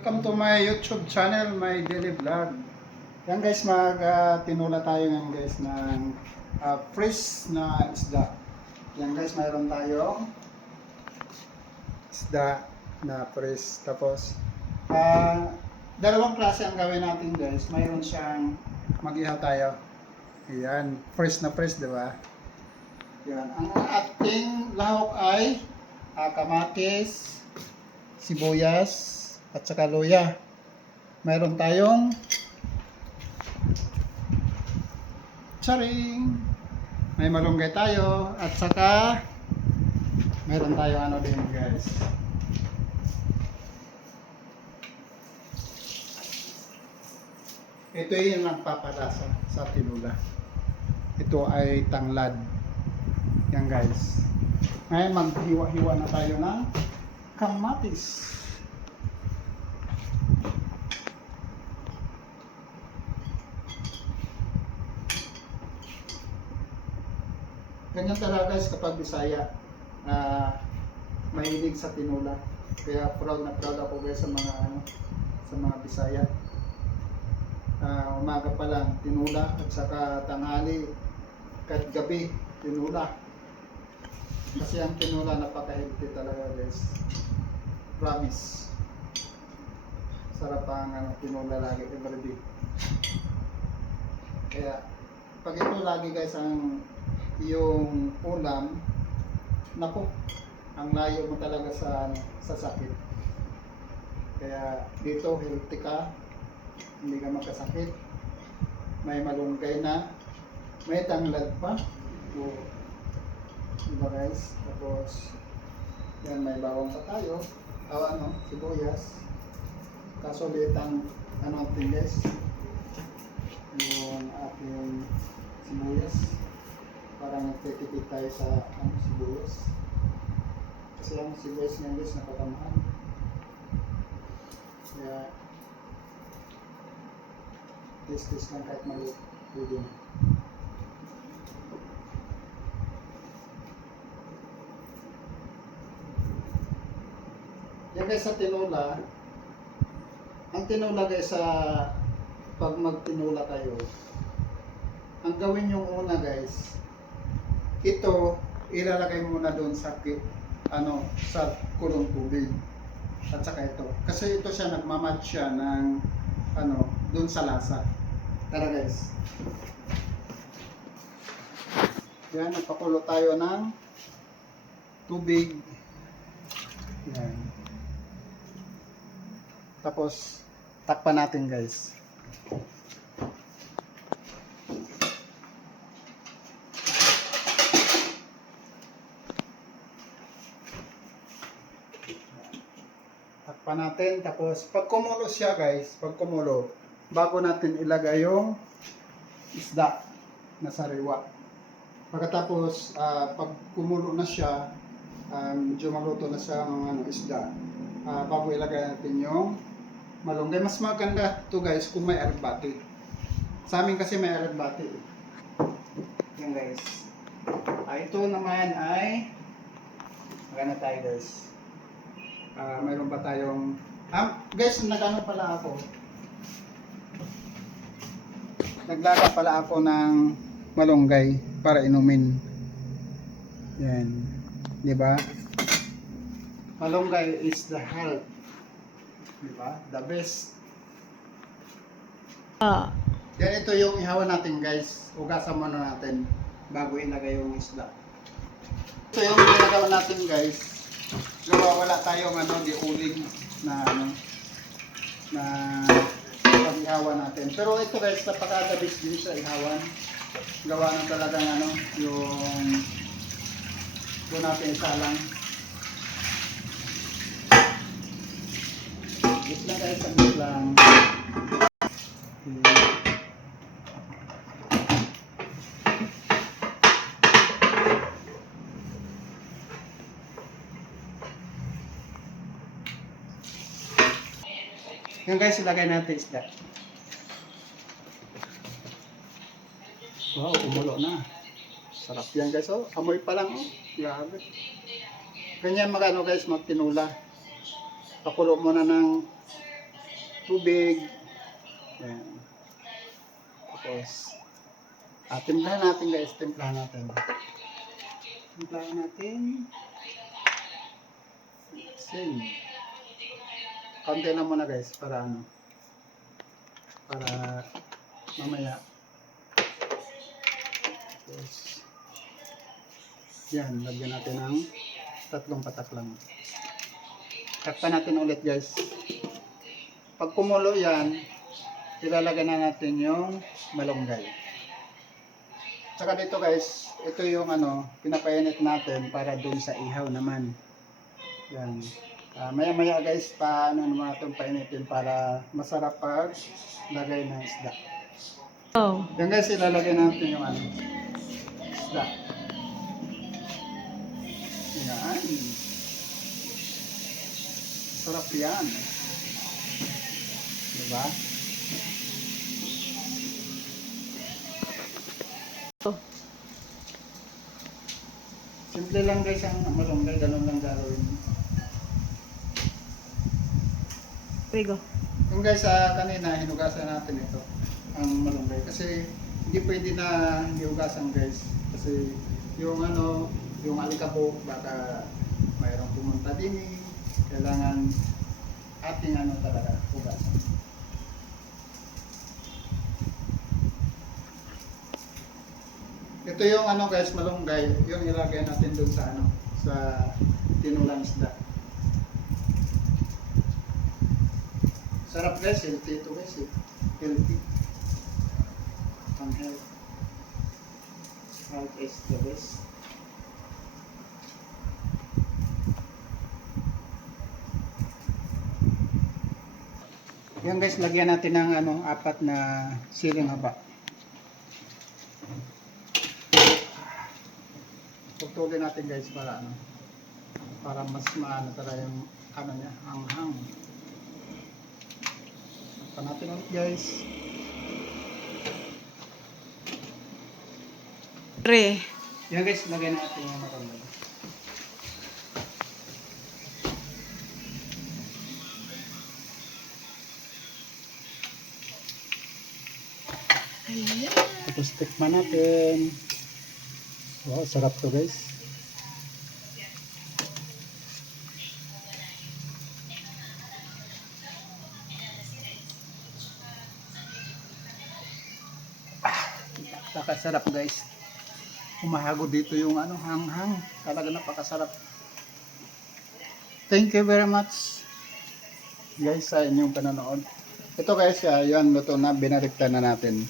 Welcome to my YouTube channel, my daily vlog. Yan guys, tinula tayo ngayon guys ng fresh na isda. Yan guys, mayroon tayong isda na fresh. Tapos, dalawang klase ang gawin natin guys. Mayroon siyang mag-ihaw tayo. Yan, fresh na fresh, di ba? Yan. Ang ating lahok ay kamatis, sibuyas, at saka luya. Mayroon tayong charing, may malunggay tayo, at saka mayroon tayong ano din guys, ito yung nagpapalasa sa tinula. Ito ay tanglad. Yan guys. Ngayon maghiwa-hiwa na tayo ng kamatis. Ganyan talaga guys kapag Bisaya, mahilig sa tinula. Kaya proud na proud ako guys sa mga Bisaya. Umaga pa lang tinula, at saka tanghali, kahit gabi tinula. Kasi ang tinula napaka-healthy talaga guys. Promise. Sarap ang tinula lagi everyday. Kaya pag ito lagi guys ang yung ulam, naku, ang layo mo talaga sa sakit. Kaya dito healthy ka, hindi ka magkasakit, may malunggay na, may tanglad pa, diba guys? Tapos yan, may bawang pa tayo, sibuyas, kaso litang ating guys, yung ating sibuyas. Parang nagtitipid tayo sa sibuyas. Kasi ang sibuyas nga guys napakamahan. Kaya tis lang kahit maliit. Pwede na. Yan guys sa tinula. Ang tinula guys pag magtinula kayo, ang gawin yung una guys, ito ilalagay muna doon sa kulong tubig, at saka ito kasi ito siya nagmamatch siya ng doon sa lasa. Tara guys, yan, nagpakulo tayo ng tubig. Yan, tapos takpan natin guys. Takpan natin, tapos pag kumulo siya guys, bago natin ilagay yung isda na sariwa. Pagkatapos pag kumulo na siya, medyo maluto na siya ng isda, bago ilagay natin yung malunggay. Mas maganda to guys kung may alugbati. Sa amin kasi may alugbati. Yan guys. Ito naman ay maganda tayo guys. Mayroon pa tayong guys, naglaga pala ako ng malunggay para inumin. Yan, di ba? Malunggay is the health, di ba? The best. Yan, ito yung ihawan natin guys. Ugasan muna natin bago ilagay yung isda. Ito yung ginagawa natin guys. Wala tayong di uling na pag-ihawan natin. Pero ito guys, napakagabis din sa ihawan. Gawa na talagang yung doon natin isalang. Git lang guys, saglit lang. Yan guys, ilagay natin isda. Wow, umulo na. Sarap yan guys, amoy pa lang, grabe. Ganyan guys, magtinula. Pakulo mo na ng tubig. Yan. Tapos, timplahan natin guys, timplahan natin. Timplahan natin. Same. Konti lang muna guys, para ano, para mamaya. Tapos, yan, lagyan natin ng 3 patak lang. Takpan natin ulit guys. Pag kumulo yan, ilalagay na natin yung malunggay. Tsaka dito guys, ito yung ano, pinapainit natin para dun sa ihaw naman. Yan. Maya maya guys, paano naman itong painitin para masarap pag lagay ng isda. Oh. Yan guys, ilalagay natin yung ano, isda. Yan. Sarap yan. Diba? Oh. Simple lang guys ang malunggay, ganun lang gagawin. Rigo. Yung guys, kanina hinugasan natin ito, ang malunggay. Kasi hindi pwede na hinugasan guys. Kasi yung ano, yung alikabok, baka mayroong pumunta din eh. Kailangan ating ano talaga, hugasan. Ito yung ano guys, malunggay, yung ilagay natin dun sa ano, sa tinulang isda. Sarap guys, healthy ito guys, healthy. Ang health. Health is the best. Yan guys, lagyan natin ng ano, 4 na siling haba. Putulin natin guys para ano, para mas maano talaga yung ano niya, hanghang. Takpan natin ulit guys. Re. Yan guys, lagyan natin yung marunong. Ayan. Tapos tikman natin. Wow, sarap to guys. Napakasarap guys. Humahago dito yung ano, hanghang. Talaga napakasarap. Thank you very much guys sa inyong panonood. Ito guys, yan luto na, binarikta na natin.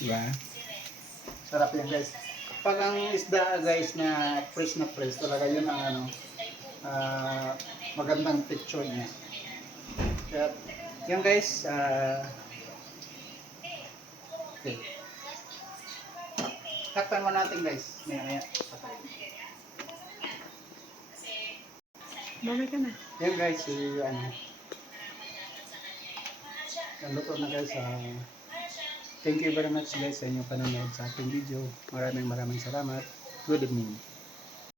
Diba? Sarap yan guys. Pag ang isda guys na fresh, talaga yun ang ano, magandang texture niya. Kaya, yan guys, okay. Takpan mo natin guys. Maya. Babay ka na. Yan guys, ano, yan luto na guys. Thank you very much guys sa inyong panonood sa ating video. Maraming salamat. Good evening.